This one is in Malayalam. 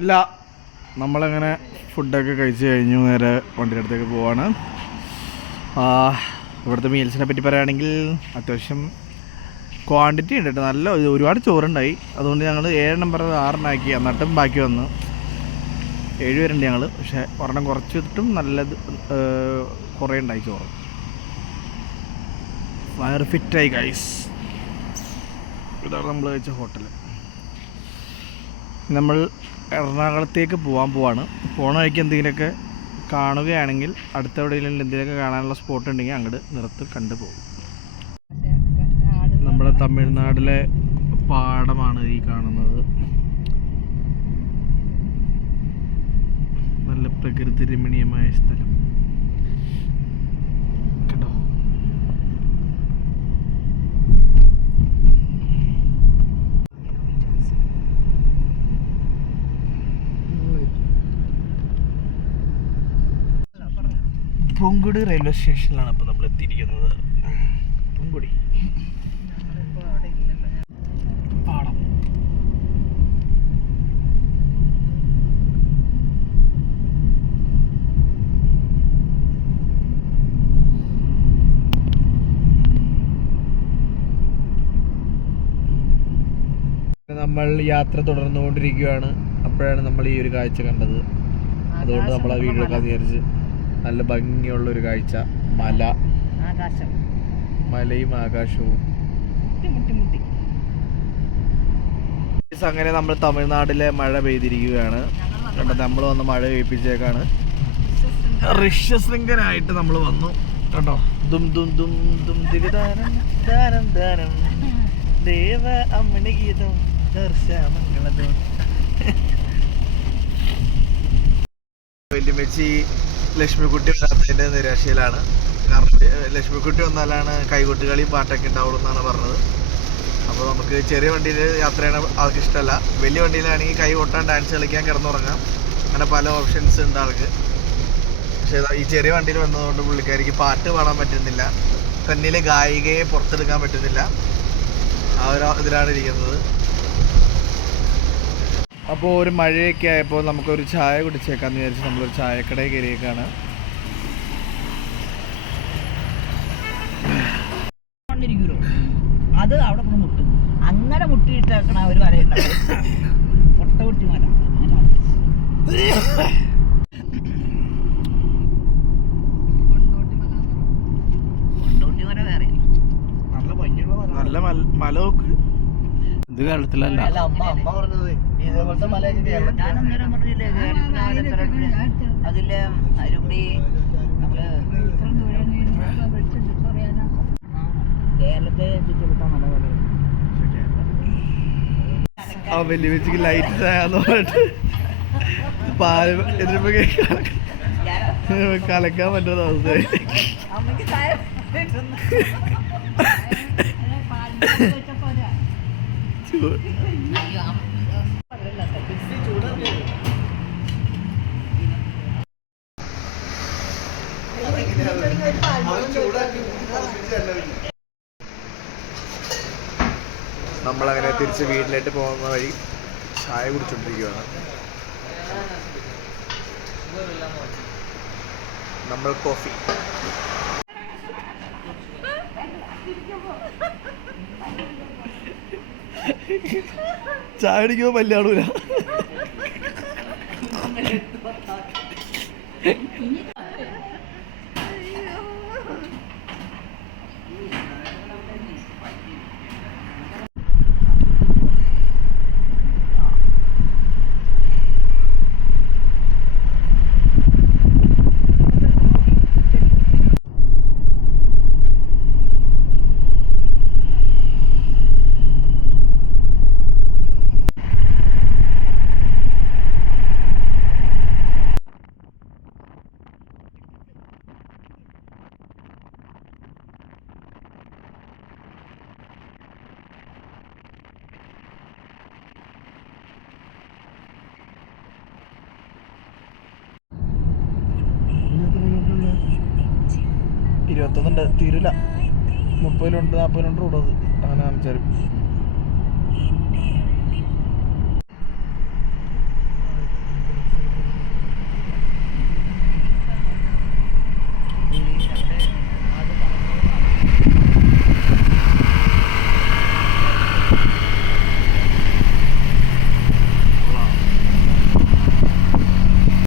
ഇല്ല, നമ്മളങ്ങനെ ഫുഡൊക്കെ കഴിച്ച് കഴിഞ്ഞു. നേരെ വണ്ടിയുടെ അടുത്തേക്ക് പോവാണ്. ഇവിടുത്തെ മീൽസിനെ പറ്റി പറയുകയാണെങ്കിൽ അത്യാവശ്യം ക്വാണ്ടിറ്റി ഉണ്ട് കേട്ടോ. നല്ല ഒരുപാട് ചോറുണ്ടായി. അതുകൊണ്ട് ഞങ്ങൾ 7 നമ്പർ 6 എന്നിട്ടും ബാക്കി വന്നു. 7 പേരുണ്ട് ഞങ്ങൾ. പക്ഷേ ഒരെണ്ണം കുറച്ച് വെച്ചിട്ടും നല്ലത് കുറേ ഉണ്ടായി ചോറ്. വയറ് ഫിറ്റായി ഗൈസ്. ഇതാണ് നമ്മൾ കഴിച്ച ഹോട്ടൽ. നമ്മൾ എറണാകുളത്തേക്ക് പോവാണ്. പോണ വഴിക്ക് എന്തെങ്കിലുമൊക്കെ കാണുകയാണെങ്കിൽ അടുത്ത എവിടെയെങ്കിലും എന്തെങ്കിലുമൊക്കെ കാണാനുള്ള സ്പോട്ട് ഉണ്ടെങ്കിൽ അങ്ങോട്ട് നിർത്തി കണ്ടുപോകും. നമ്മുടെ തമിഴ്നാട്ടിലെ പാടമാണ് ഈ കാണുന്നത്. നല്ല പ്രകൃതി രമണീയമായ സ്ഥലം കണ്ടോ. പൊങ്കുടി റെയിൽവേ സ്റ്റേഷനിലാണ് ഇപ്പോൾ നമ്മൾ എത്തിയിരിക്കുന്നത്. പൊങ്കുടി പാടം. നമ്മൾ യാത്ര തുടർന്നുകൊണ്ടിരിക്കുകയാണ്. അപ്പോഴാണ് നമ്മൾ ഈ ഒരു കാഴ്ച കണ്ടത്. അതുകൊണ്ട് നമ്മൾ ആ വീഡിയോ എടുക്കാൻ വിചാരിച്ച്. നല്ല ഭംഗിയുള്ളൊരു കാഴ്ച. മലയും ആകാശവും. അങ്ങനെ നമ്മൾ തമിഴ്നാട്ടിലെ മഴ പെയ്തിരിക്കുകയാണ്. കണ്ടോ, നമ്മൾ വന്ന് മഴ പെയ്പ്പിച്ചേക്കാണ്. ഋഷ്യശൃംഖനായിട്ട് നമ്മൾ വന്നു കേട്ടോ. ദും ദും ദും ദും ദിഗദാനം ദാനം ദാനം ദേവ അമ്മണി ഗീതം ദർശമംഗളദം. വല്യമ്മച്ചി ലക്ഷ്മിക്കുട്ടി വരാത്തതിൻ്റെ നിരാശയിലാണ്. കാരണം ലക്ഷ്മിക്കുട്ടി വന്നാലാണ് കൈകൊട്ടുകളിയും പാട്ടൊക്കെ ഉണ്ടാവുള്ളൂ എന്നാണ് പറഞ്ഞത്. അപ്പോൾ നമുക്ക് ചെറിയ വണ്ടിയിൽ യാത്ര ചെയ്യണ ആൾക്ക് ഇഷ്ടമല്ല. വലിയ വണ്ടിയിലാണെങ്കിൽ കൈ കൊട്ടാൻ, ഡാൻസ് കളിക്കാൻ, കിടന്നുറങ്ങാം, അങ്ങനെ പല ഓപ്ഷൻസ് ഉണ്ട് ആൾക്ക്. പക്ഷേ ഈ ചെറിയ വണ്ടിയിൽ വന്നതുകൊണ്ട് പുള്ളിക്കാരിക്ക് പാട്ട് പാടാൻ പറ്റുന്നില്ല. തന്നിലെ ഗായികയെ പുറത്തെടുക്കാൻ പറ്റുന്നില്ല. ആ ഒരു ഇതിലാണ് ഇരിക്കുന്നത്. അപ്പോൾ ഒരു മഴയൊക്കെ ആയപ്പോൾ നമുക്കൊരു ചായ കുടിച്ചേക്കാന്ന് വിചാരിച്ച് നമ്മളൊരു ചായക്കടയിൽ കയറിയേക്കാണ്. അത് അവിടെ മുട്ടും അങ്ങനെ മുട്ടിയിട്ടേക്കണ ഒരു വരയുണ്ടാവും. കൊട്ടകുട്ടി മല കൊണ്ടോട്ടി മല വേറെ നല്ല ഭംഗിയുള്ള നല്ല മല നോക്ക്. ഇത് കേരളത്തിലല്ല. അമ്മ പറഞ്ഞത് ഇതേപോലത്തെ മലയൊക്കെ ഞാനന്നേരം പറഞ്ഞില്ലേ അതിലെ അരുപടി നമ്മള് കേരളത്തെ ചുറ്റുവട്ട മല പോലെ ആ വലിയ വെച്ചിക്ക് ലൈറ്റ് ചായാന്ന് പറഞ്ഞിട്ട് കലക്കാൻ പറ്റുന്ന അവസ്ഥയായി. നമ്മളങ്ങനെ തിരിച്ച് വീട്ടിലേക്ക് പോകുന്ന വഴി ചായ കുടിച്ചോണ്ടിരിക്കുകയാണ്. നമ്മൾ കോഫി. ചായ അടിക്കുമ്പോൾ പല്ലാടൂല. ഇരുപത്തൊന്നുണ്ട്, തീരില്ല. 30 40 റൂട്ട് അങ്ങനെ കാണിച്ചാലും. കാണാം.